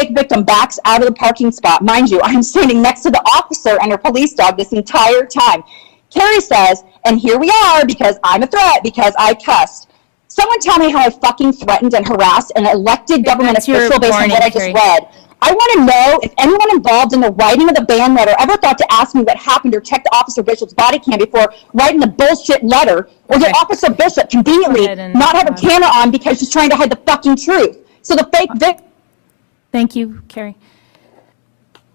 fake victim backs out of the parking spot. Mind you, I'm standing next to the officer and her police dog this entire time. Carrie says, and here we are because I'm a threat because I cussed. Someone tell me how I fucking threatened and harassed an elected government official based on what I just read. I want to know if anyone involved in the writing of the ban letter ever thought to ask me what happened or check Officer Bishop's body cam before writing the bullshit letter, or did Officer Bishop conveniently not have a camera on because she's trying to hide the fucking truth? So the fake victim. Thank you, Carrie.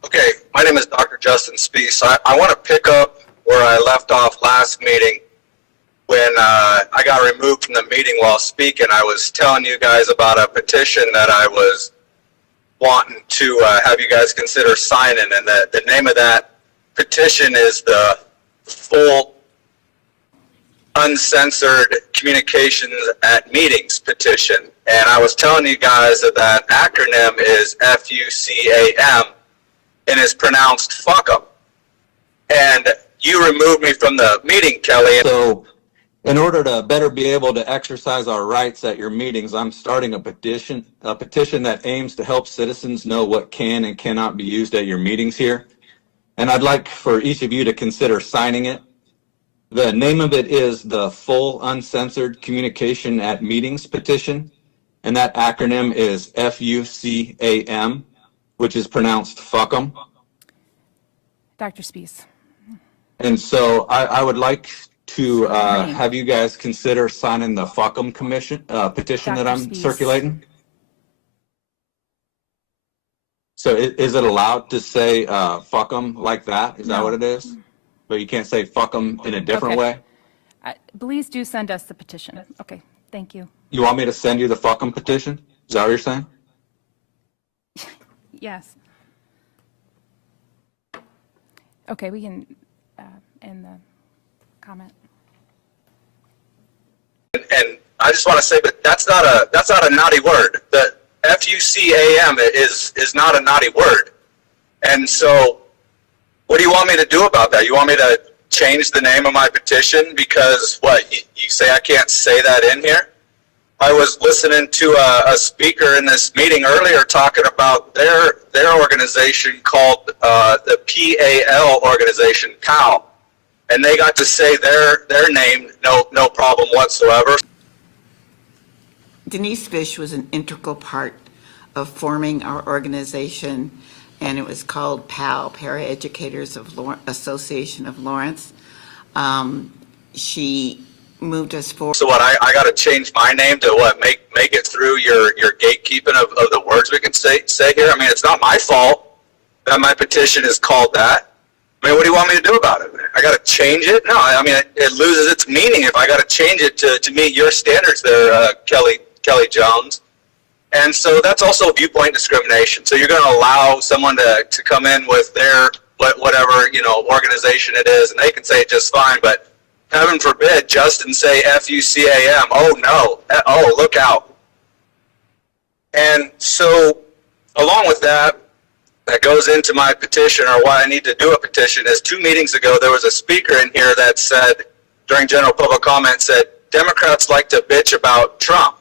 Okay, my name is Dr. Justin Spece. I want to pick up where I left off last meeting when I got removed from the meeting while speaking. I was telling you guys about a petition that I was wanting to have you guys consider signing, and the name of that petition is the Full Uncensored Communications at Meetings petition. And I was telling you guys that that acronym is FUCAM and is pronounced fuck 'em. And you removed me from the meeting, Kelly. So in order to better be able to exercise our rights at your meetings, I'm starting a petition that aims to help citizens know what can and cannot be used at your meetings here. And I'd like for each of you to consider signing it. The name of it is the Full Uncensored Communication at Meetings petition. And that acronym is FUCAM, which is pronounced fuck 'em. Dr. Spece. And so I would like to have you guys consider signing the fuck 'em petition that I'm circulating. So is it allowed to say fuck 'em like that? Is that what it is? But you can't say fuck 'em in a different way? Please do send us the petition. Okay, thank you. You want me to send you the fuck 'em petition? Is that what you're saying? Yes. Okay, we can end the comment. And I just want to say, but that's not a naughty word. The FUCAM is not a naughty word. And so what do you want me to do about that? You want me to change the name of my petition because what, you say I can't say that in here? I was listening to a speaker in this meeting earlier talking about their organization called the PAL organization, PAL. And they got to say their name, no problem whatsoever. Denise Fish was an integral part of forming our organization, and it was called PAL, Para-Educators of Association of Lawrence. She moved us forward. So what, I got to change my name to what, make it through your gatekeeping of the words we can say here? I mean, it's not my fault that my petition is called that. I mean, what do you want me to do about it? I got to change it? No, I mean, it loses its meaning if I got to change it to meet your standards there, Carrie Jones. And so that's also viewpoint discrimination. So you're going to allow someone to come in with their, whatever, organization it is, and they can say it just fine, but heaven forbid Justin say FUCAM. Oh, no. Oh, look out. And so along with that goes into my petition, or why I need to do a petition, is 2 meetings ago there was a speaker in here that said, during general public comment, said, Democrats like to bitch about Trump.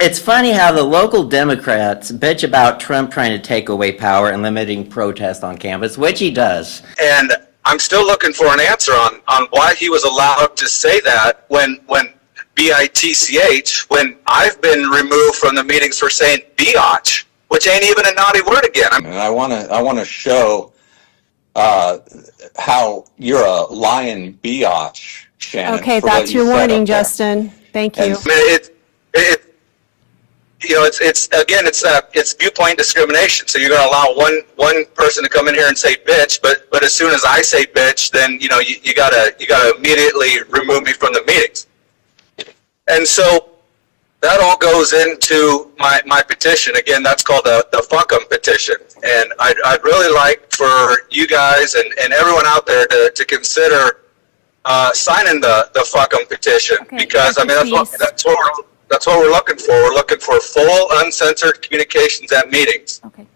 It's funny how the local Democrats bitch about Trump trying to take away power and limiting protest on campus, which he does. And I'm still looking for an answer on why he was allowed to say that when BITCH, when I've been removed from the meetings for saying biatch, which ain't even a naughty word again. And I want to show how you're a lying biatch, Shannon. Okay, that's your warning, Justin. Thank you. It's viewpoint discrimination. So you're going to allow one person to come in here and say bitch, but as soon as I say bitch, then you gotta immediately remove me from the meetings. And so that all goes into my petition. Again, that's called the fuck 'em petition. And I'd really like for you guys and everyone out there to consider signing the fuck 'em petition, because I mean that's what we're looking for. We're looking for full uncensored communications at meetings. Okay.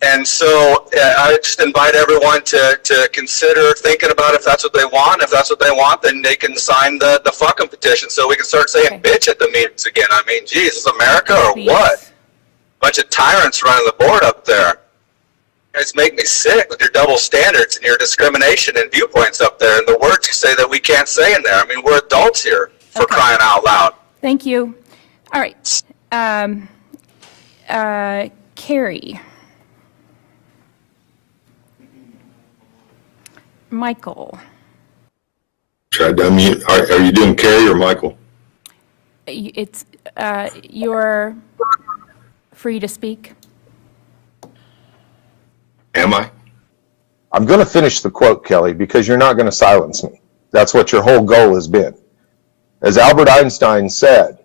And so I just invite everyone to consider thinking about if that's what they want. If that's what they want, then they can sign the fuck 'em petition so we can start saying bitch at the meetings again. I mean, geez, is America or what? Bunch of tyrants running the board up there. You guys make me sick with your double standards and your discrimination and viewpoints up there and the words you say that we can't say in there. I mean, we're adults here, for Okay. crying out loud. Thank you. All right. Carrie. Michael. Should I unmute? Are you doing Carrie or Michael? It's, you're free to speak. Am I? I'm going to finish the quote, Kelly, because you're not going to silence me. That's what your whole goal has been. As Albert Einstein said,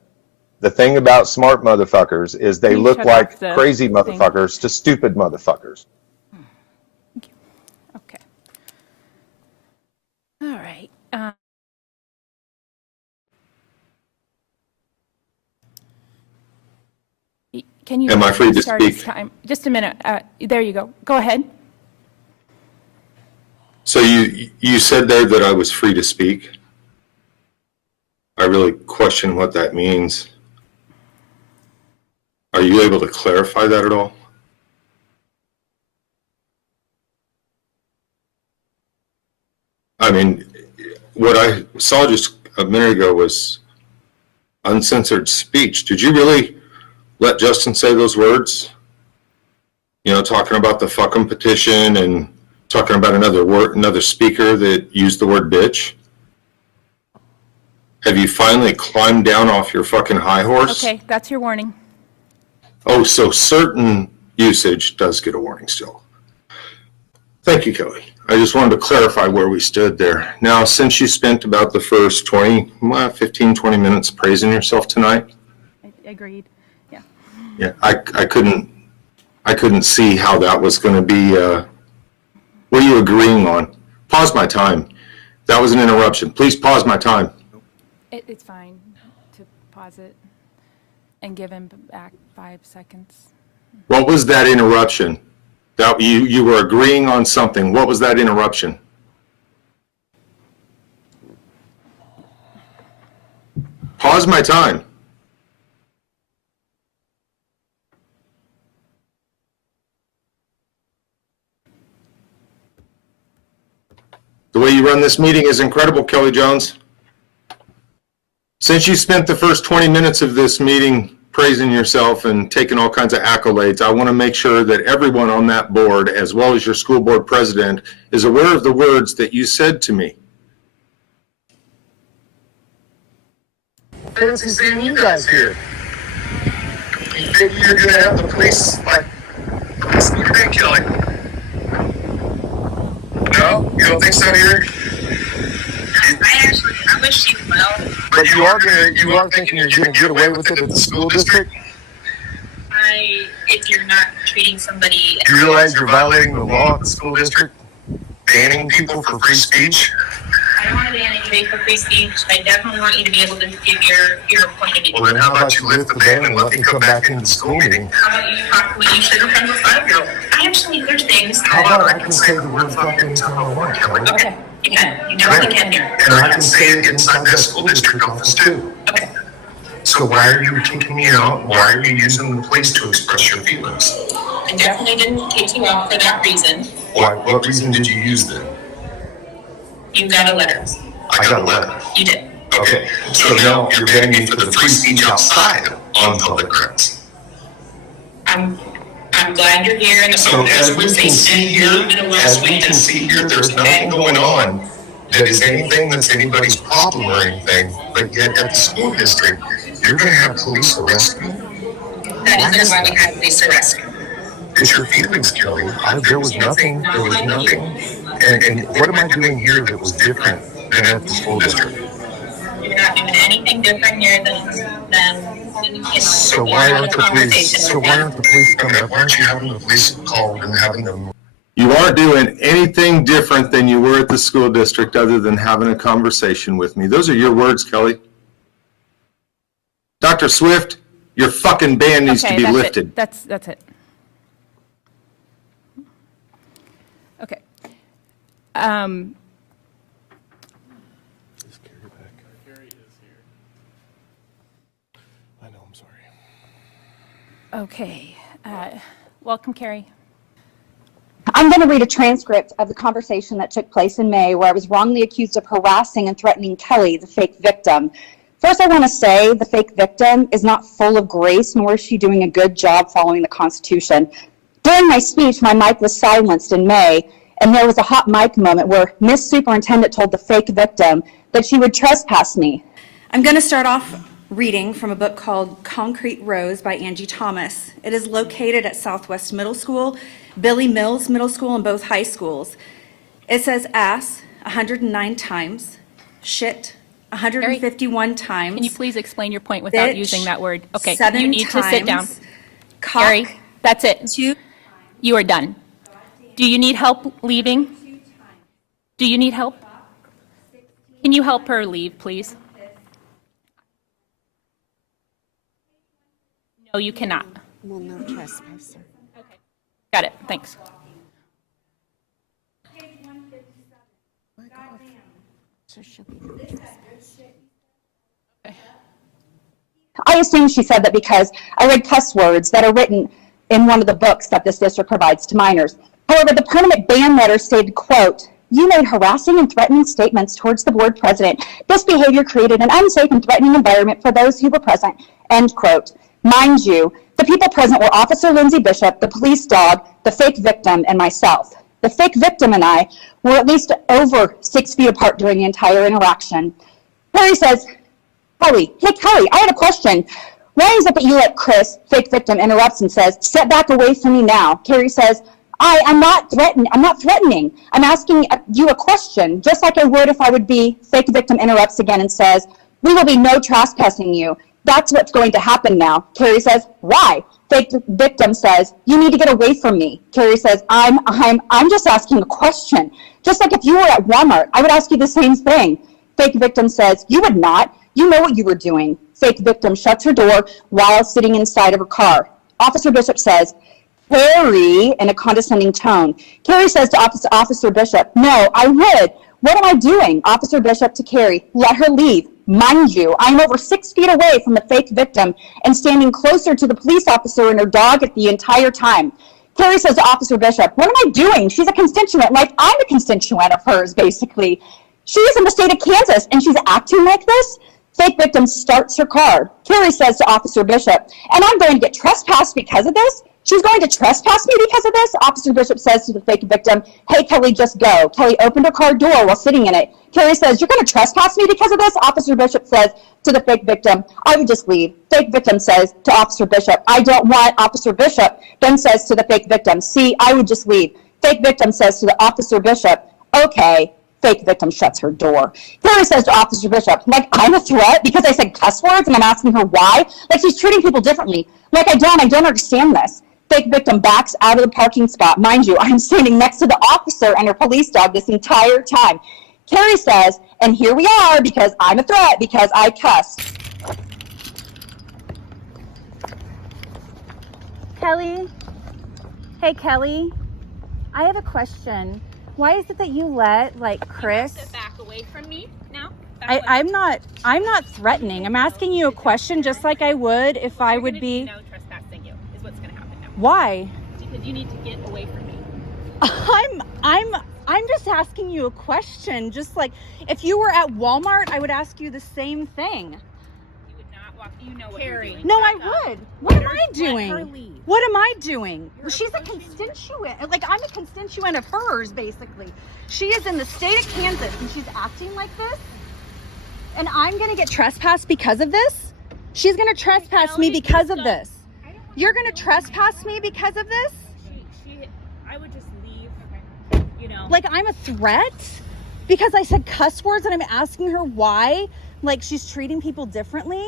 the thing about smart motherfuckers is they Can you look shut like off the crazy thing? motherfuckers to stupid motherfuckers. Thank you. Okay. All right. Can you? Am I free to start this speak? time? Just a minute. There you go. Go ahead. So you said there that I was free to speak. I really question what that means. Are you able to clarify that at all? I mean, what I saw just a minute ago was uncensored speech. Did you really let Justin say those words? You know, talking about the fuck 'em petition and talking about another speaker that used the word bitch? Have you finally climbed down off your fucking high horse? Okay, that's your warning. Oh, so certain usage does get a warning still. Thank you, Kelly. I just wanted to clarify where we stood there. Now, since you spent about the first 15, 20 minutes praising yourself tonight, Agreed. Yeah. yeah, I couldn't see how that was going to be, what are you agreeing on? Pause my time. That was an interruption. Please pause my time. It's fine to pause it and give him back 5 seconds. What was that interruption? That you were agreeing on something. What was that interruption? Pause my time. The way you run this meeting is incredible, Kelly Jones. Since you spent the first 20 minutes of this meeting praising yourself and taking all kinds of accolades, I want to make sure that everyone on that board, as well as your school board president, is aware of the words that you said to me. Fancy seeing you guys here. You think you're gonna have the police like you think, Kelly? No? You don't think so here? I wish you well. But you are thinking you're gonna get away with it at the school district? If you're not treating somebody. Do you realize you're violating the law at the school district? Banning people for free speech? I don't want to ban anybody for free speech. I definitely want you to be able to give your point of view. Well, then how about you lift the ban and let me come back into the school meeting? How about you talk the way you should have done with 5-year-old? There's things. How about I can say the word fuck anytime I want, Kelly? Okay, you can. You definitely can here. And I can say it inside that school district office too. Okay. So why are you kicking me out? Why are you using the police to express your feelings? I definitely didn't kick you out for that reason. Why? What reason did you use then? You got a letter. I got a letter. You did. Okay, so now you're banning me for the free speech outside on public grounds. I'm glad you're here. And So as we can see here, there's nothing going on that is anything that's anybody's problem or anything, but yet at the school district, you're gonna have police arrest me? That isn't why we had police arrest you. It's your feelings, Kelly. There was nothing. And what am I doing here that was different than at the school district? You're not doing anything different here than you know. So why aren't the police coming up? Why aren't you having the police called and having them? You aren't doing anything different than you were at the school district other than having a conversation with me. Those are your words, Kelly. Dr. Swift, your fucking ban needs to be lifted. That's it. Okay. Is Carrie back? Carrie is here. I know, I'm sorry. Okay. Welcome, Carrie. I'm going to read a transcript of the conversation that took place in May where I was wrongly accused of harassing and threatening Kelly, the fake victim. First, I want to say the fake victim is not full of grace, nor is she doing a good job following the Constitution. During my speech, my mic was silenced in May, and there was a hot mic moment where Miss Superintendent told the fake victim that she would trespass me. I'm going to start off reading from a book called Concrete Rose by Angie Thomas. It is located at Southwest Middle School, Billy Mills Middle School, and both high schools. It says ass 109 times, shit 151 times. Can you please explain your point without bitch, using that word? Okay, 7 you need to sit down. times, cock, Carrie, that's it. 2 You are done. Do you need help leaving? Do you need help? Can you help her leave, please? No, you cannot. Well, no trespassing. Okay. Got it. Thanks. So she'll be no trespassing. I assume she said that because I read cuss words that are written in one of the books that this district provides to minors. However, the permanent ban letter stated, quote, "You made harassing and threatening statements towards the board president. This behavior created an unsafe and threatening environment for those who were present," end quote. Mind you, the people present were Officer Lindsay Bishop, the police dog, the fake victim, and myself. The fake victim and I were at least over 6 feet apart during the entire interaction. Harry says, Kelly, hey Kelly, I had a question. Why is it that you let Chris, fake victim, interrupts and says, "Step back away from me now"? Carrie says, I'm not threatening. I'm asking you a question, just like I would if I would be. Fake victim interrupts again and says, "We will be no trespassing you. That's what's going to happen now." Carrie says, "Why?" Fake victim says, "You need to get away from me." Carrie says, I'm just asking a question. Just like if you were at Walmart, I would ask you the same thing. Fake victim says, "You would not. You know what you were doing." Fake victim shuts her door while sitting inside of her car. Officer Bishop says, "Carrie," in a condescending tone. Carrie says to Officer Bishop, "No, I would. What am I doing?" Officer Bishop to Carrie, "Let her leave." Mind you, I'm over 6 feet away from the fake victim and standing closer to the police officer and her dog at the entire time. Carrie says to Officer Bishop, "What am I doing? She's a constituent, like I'm a constituent of hers, basically. She is in the state of Kansas and she's acting like this?" Fake victim starts her car. Carrie says to Officer Bishop, "And I'm going to get trespassed because of this? She's going to trespass me because of this?" Officer Bishop says to the fake victim, "Hey, Kelly, just go." Kelly opened her car door while sitting in it. Carrie says, "You're going to trespass me because of this?" Officer Bishop says to the fake victim, "I would just leave." Fake victim says to Officer Bishop, "I don't want." Officer Bishop then says to the fake victim, "See, I would just leave." Fake victim says to the Officer Bishop, "Okay." Fake victim shuts her door. Carrie says to Officer Bishop, "Like I'm a threat because I said cuss words and I'm asking her why? Like she's treating people differently. Like I don't understand this." Fake victim backs out of the parking spot. Mind you, I'm standing next to the officer and her police dog this entire time. Carrie says, "And here we are because I'm a threat because I cussed." Kelly? Hey, Kelly? I have a question. Why is it that you let, like, Chris... Sit back away from me now? I'm not threatening. I'm asking you a question just like I would if I would be... No trespassing you is what's going to happen now. Why? Because you need to get away from me. I'm just asking you a question. Just like if you were at Walmart, I would ask you the same thing. You would not walk. You know what you're doing. No, I would. What am I doing? What am I doing? She's a constituent. Like I'm a constituent of hers, basically. She is in the state of Kansas and she's acting like this. And I'm gonna get trespassed because of this? She's gonna trespass me because of this. You're gonna trespass me because of this? I would just leave. You know. Like I'm a threat? Because I said cuss words and I'm asking her why? Like she's treating people differently?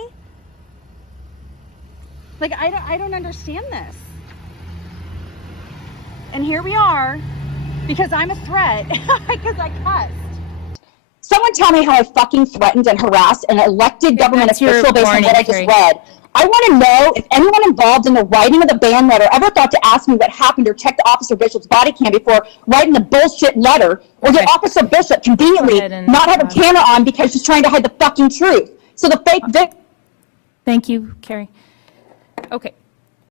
Like I don't understand this. And here we are because I'm a threat because I cussed. Someone tell me how I fucking threatened and harassed an elected government official based on what I just read. I want to know if anyone involved in the writing of the ban letter ever thought to ask me what happened or check the Officer Bishop's body cam before writing the bullshit letter, or did Officer Bishop conveniently not have a camera on because she's trying to hide the fucking truth? So the fake victim. Thank you, Carrie. Okay.